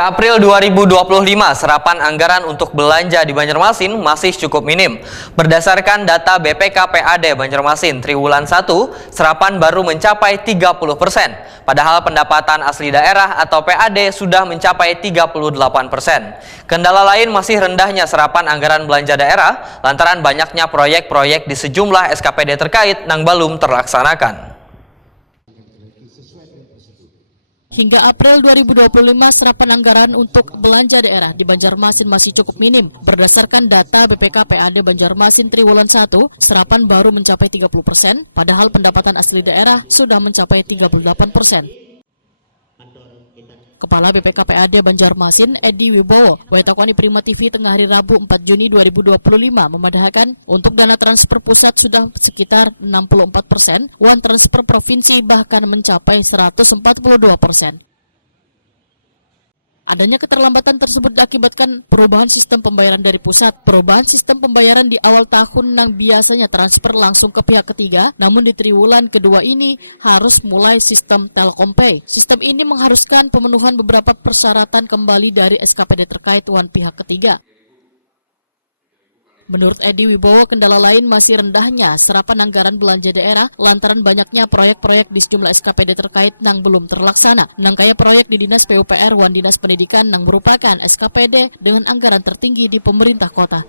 Hingga April 2025, serapan anggaran untuk belanja di Banjarmasin masih cukup minim. Berdasarkan data BPK PAD Banjarmasin Triwulan 1, serapan baru mencapai 30%. Padahal pendapatan asli daerah atau PAD sudah mencapai 38%. Kendala lain masih rendahnya serapan anggaran belanja daerah lantaran banyaknya proyek-proyek di sejumlah SKPD terkait yang belum terlaksanakan. Hingga April 2025, serapan anggaran untuk belanja daerah di Banjarmasin masih cukup minim. Berdasarkan data BPK PAD Banjarmasin Triwulan 1, serapan baru mencapai 30%, padahal pendapatan asli daerah sudah mencapai 38%. Kepala BPK PAD Banjarmasin, Edi Wibowo, Waitakoni Prima TV tengah hari Rabu 4 Juni 2025 memadahkan untuk dana transfer pusat sudah sekitar 64%, uang transfer provinsi bahkan mencapai 142%. Adanya keterlambatan tersebut diakibatkan perubahan sistem pembayaran dari pusat. Perubahan sistem pembayaran di awal tahun yang biasanya transfer langsung ke pihak ketiga, namun di triwulan kedua ini harus mulai sistem Telkom-Pay. Sistem ini mengharuskan pemenuhan beberapa persyaratan kembali dari SKPD terkait uang pihak ketiga. Menurut Edi Wibowo, kendala lain masih rendahnya serapan anggaran belanja daerah lantaran banyaknya proyek-proyek di sejumlah SKPD terkait yang belum terlaksana. Nangkaya proyek di Dinas PUPR Wan Dinas Pendidikan yang merupakan SKPD dengan anggaran tertinggi di pemerintah kota.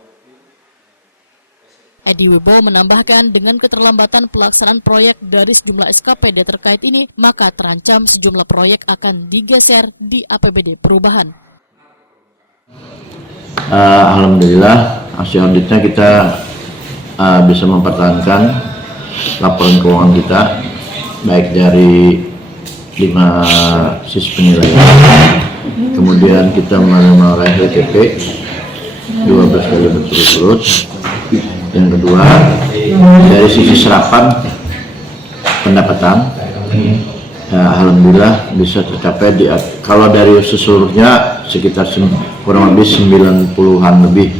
Edi Wibowo menambahkan dengan keterlambatan pelaksanaan proyek dari sejumlah SKPD terkait ini, maka terancam sejumlah proyek akan digeser di APBD perubahan. Alhamdulillah, hasil auditnya kita bisa mempertahankan laporan keuangan kita baik dari 5 sisi penilaian, kemudian kita meraih WTP 12 kali berturut-turut. Yang kedua, dari sisi serapan pendapatan, alhamdulillah bisa tercapai kalau dari seluruhnya sekitar kurang lebih 90-an lebih.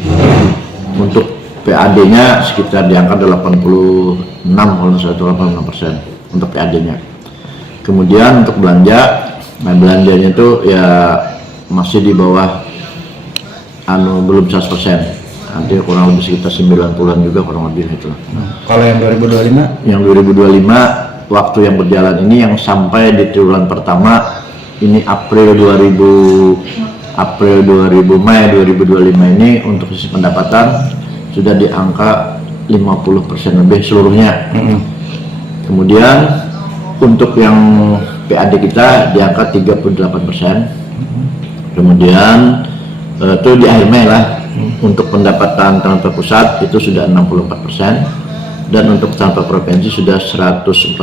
Untuk PAD-nya sekitar di angka 86 kalau 86% untuk PAD-nya. Kemudian untuk belanja, belanjanya itu ya masih di bawah belum 100%. Nanti kurang lebih sekitar 90-an juga kurang lebih itu. Kalau yang 2025? Yang 2025 waktu yang berjalan ini yang sampai di triwulan pertama ini Mei 2025 ini untuk sisi pendapatan sudah di angka 50% lebih seluruhnya. Kemudian untuk yang PAD kita di angka 38%. Kemudian itu di akhir Mei lah. Untuk pendapatan transfer pusat itu sudah 64%, dan untuk transfer provinsi sudah 142%.